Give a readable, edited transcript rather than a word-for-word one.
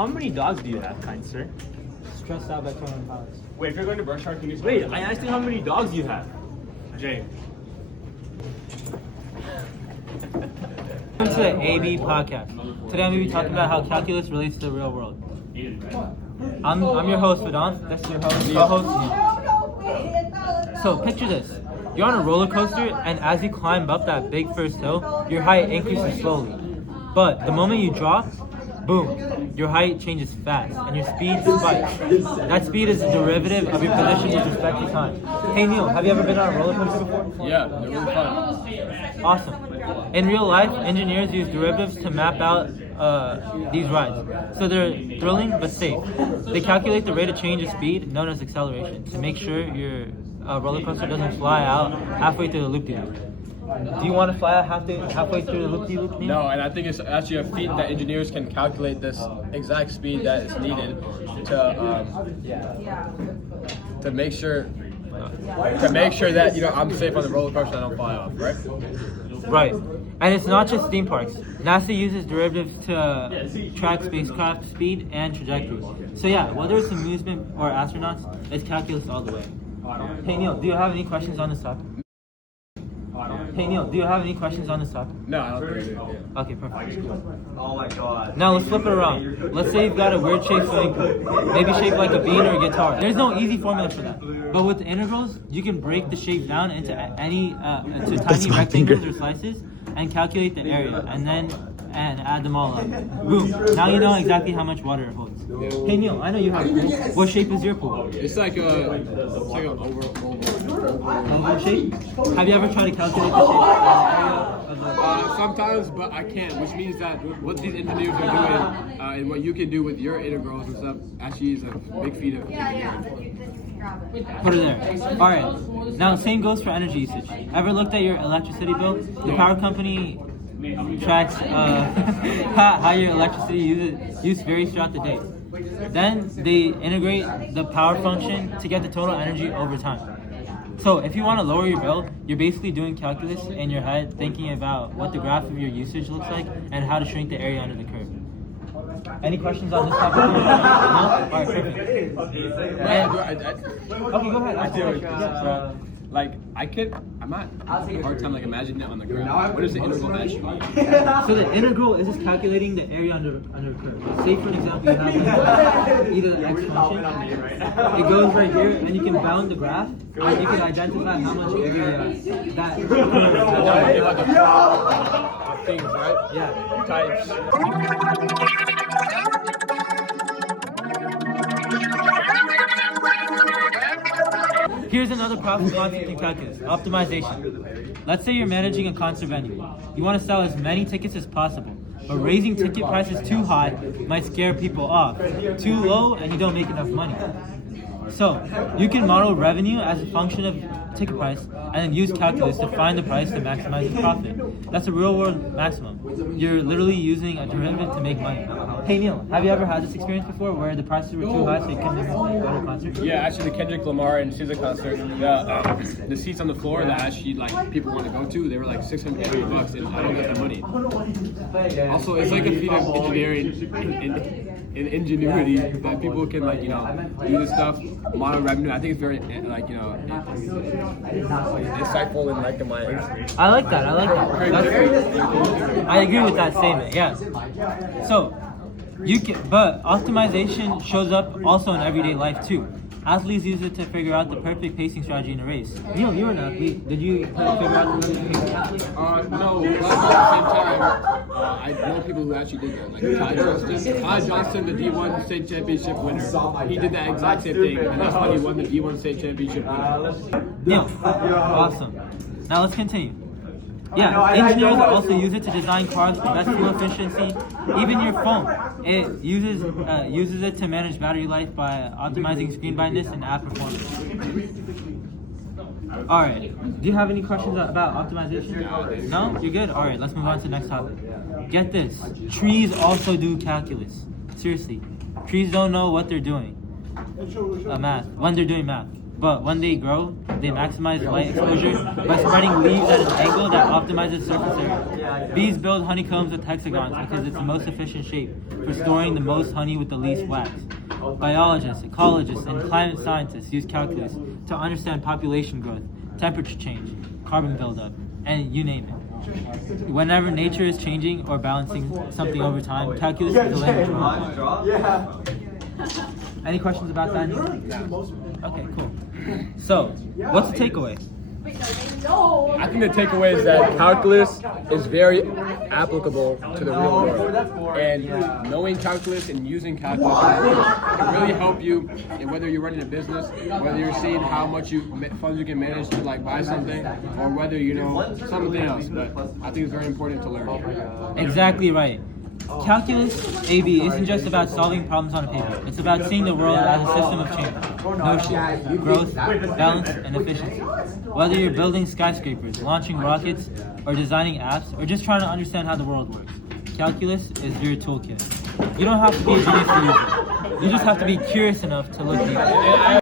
How many dogs do you have, kind sir? Stressed out by throwing pilots. Wait, if you're going to brush shark, can you Wait, I asked you how many dogs you have. Jay. Welcome to the AB podcast. Today I'm going to be talking about how calculus relates to the real world. I'm your host, Vedant. That's your host, co-host. So picture this. You're on a roller coaster, and as you climb up that big first hill, your height increases slowly. But the moment you drop, boom, your height changes fast, and your speed spikes. That speed is a derivative of your position with respect to time. Hey Neil, have you ever been on a roller coaster before? Yeah, they're really fun. Awesome. In real life, engineers use derivatives to map out these rides. So they're thrilling but safe. They calculate the rate of change of speed, known as acceleration, to make sure your roller coaster doesn't fly out halfway through the loop-de-loop. Do you want to fly out halfway through the loop-de-loop? No, and I think it's actually a feat that engineers can calculate this exact speed that is needed to make sure that I'm safe on the roller coaster and I don't fly off, right? Right. And it's not just theme parks. NASA uses derivatives to track spacecraft speed and trajectories. So yeah, whether it's amusement or astronauts, it's calculus all the way. Hey Neil, do you have any questions on this topic? No, I don't think so. Okay, perfect. Oh my god. Now let's flip it around. Let's say you've got a weird shaped swimming pool, maybe shaped like a bean or a guitar. There's no easy formula for that. But with integrals, you can break the shape down into tiny rectangles or slices and calculate the area, and add them all up. Boom! Now you know exactly how much water it holds. Hey Neil, I know you have a pool. What shape is your pool? It's like an oval shape? Have you ever tried to calculate the shape of the area of the sometimes, but I can't, which means that what these engineers are doing and what you can do with your integrals and stuff actually is a big feat of engineering. Put it there. Alright, now same goes for energy usage. Ever looked at your electricity bill? The power company tracks how your electricity use varies throughout the day. Then they integrate the power function to get the total energy over time. So if you want to lower your bill, you're basically doing calculus in your head, thinking about what the graph of your usage looks like and how to shrink the area under the curve. Any questions on this topic? No? Alright, perfect. Okay, go ahead. I'm not having a hard time imagining it on the ground. What does the integral actually mean? So the integral is just calculating the area under a curve. Say for example you have either an x function, it goes right here, and you can bound the graph, and you can identify how much area that curve has. Things, right? Yeah. Types. Here's another powerful concept in calculus: optimization. Let's say you're managing a concert venue. You want to sell as many tickets as possible, but raising ticket prices too high might scare people off. Too low, and you don't make enough money. So, you can model revenue as a function of ticket price and then use calculus to find the price to maximize the profit. That's a real world maximum. You're literally using a derivative to make money. Hey Neil, have you ever had this experience before where the prices were too high so you couldn't even go to a concert? Yeah, actually the Kendrick Lamar and SZA concert, the seats on the floor that actually people want to go to, they were like $680 and I don't get the money. Also, it's like a feat of engineering and ingenuity that people can do this stuff, model revenue. I think it's very insightful and in my I like that. I agree with that statement. Yeah. So but optimization shows up also in everyday life too. Athletes use it to figure out the perfect pacing strategy in a race. Neil, you're an athlete. Did you figure out the perfect pacing strategy? No, but at the same time, I know people who actually did that. Like Ty Johnson, the D1 state championship winner, he did that exact same thing, and that's why he won the D1 state championship winner. Neil, awesome. Now let's continue. Yeah, engineers also use it to design cars for best fuel efficiency. Even your phone, it uses it to manage battery life by optimizing screen brightness and app performance. All right. Do you have any questions about optimization? No? You're good? All right, let's move on to the next topic. Get this. Trees also do calculus. Seriously. Trees don't know what they're doing. When they're doing math. But when they grow, they maximize light exposure by spreading leaves at an angle that optimizes surface area. Bees build honeycombs with hexagons because it's the most efficient shape for storing the most honey with the least wax. Biologists, ecologists, and climate scientists use calculus to understand population growth, temperature change, carbon buildup, and you name it. Whenever nature is changing or balancing something over time, calculus is the language for it. Any questions about that? Okay, cool. So, what's the takeaway? I think the takeaway is that calculus is very applicable to the real world. And knowing calculus and using calculus can really help you in whether you're running a business, whether you're seeing how much funds you can manage to like buy something, or whether you know something else. But I think it's very important to learn. Exactly right. Calculus AB isn't just about solving problems on paper. It's about seeing the world as a system of change, notion, growth, balance, and efficiency. Whether you're building skyscrapers, launching rockets, or designing apps, or just trying to understand how the world works, calculus is your toolkit. You don't have to be a genius to use it. You just have to be curious enough to look deep.